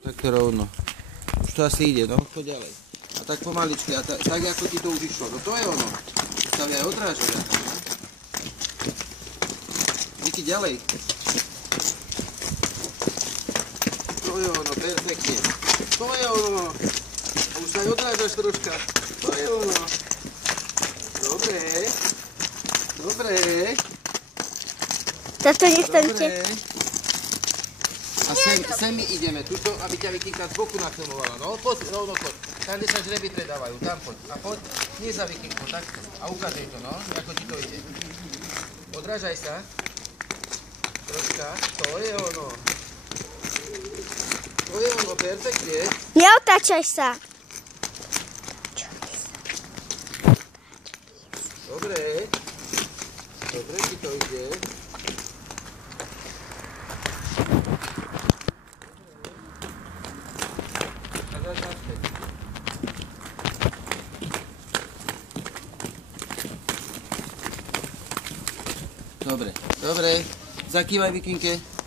Tak to rovno. Už to asi ide, no, choď ďalej. A tak pomaličky, a tak ako ti to už išlo. No to je ono. Staví aj odrážovia tam, no. Díky ďalej. To je ono, perfektne. To je ono. A už sa aj odrážaš troška. To je ono. Dobre. Dobre. Toto nechcete. A sem my ideme, tuto, aby ťa Vikinka z boku nafilmovala. No, poď, rovno poď. Tam, kde sa žreby predávajú, tam poď. A poď, nie za Vikinku, takto. A ukážej to, no, ako ti to ide. Odrážaj sa. Troška, to je ono. To je ono, perfektne. Neotáčaj sa. Dobre. Dobre ti to ide. Dobre, dobre. Zakývaj Vikinke.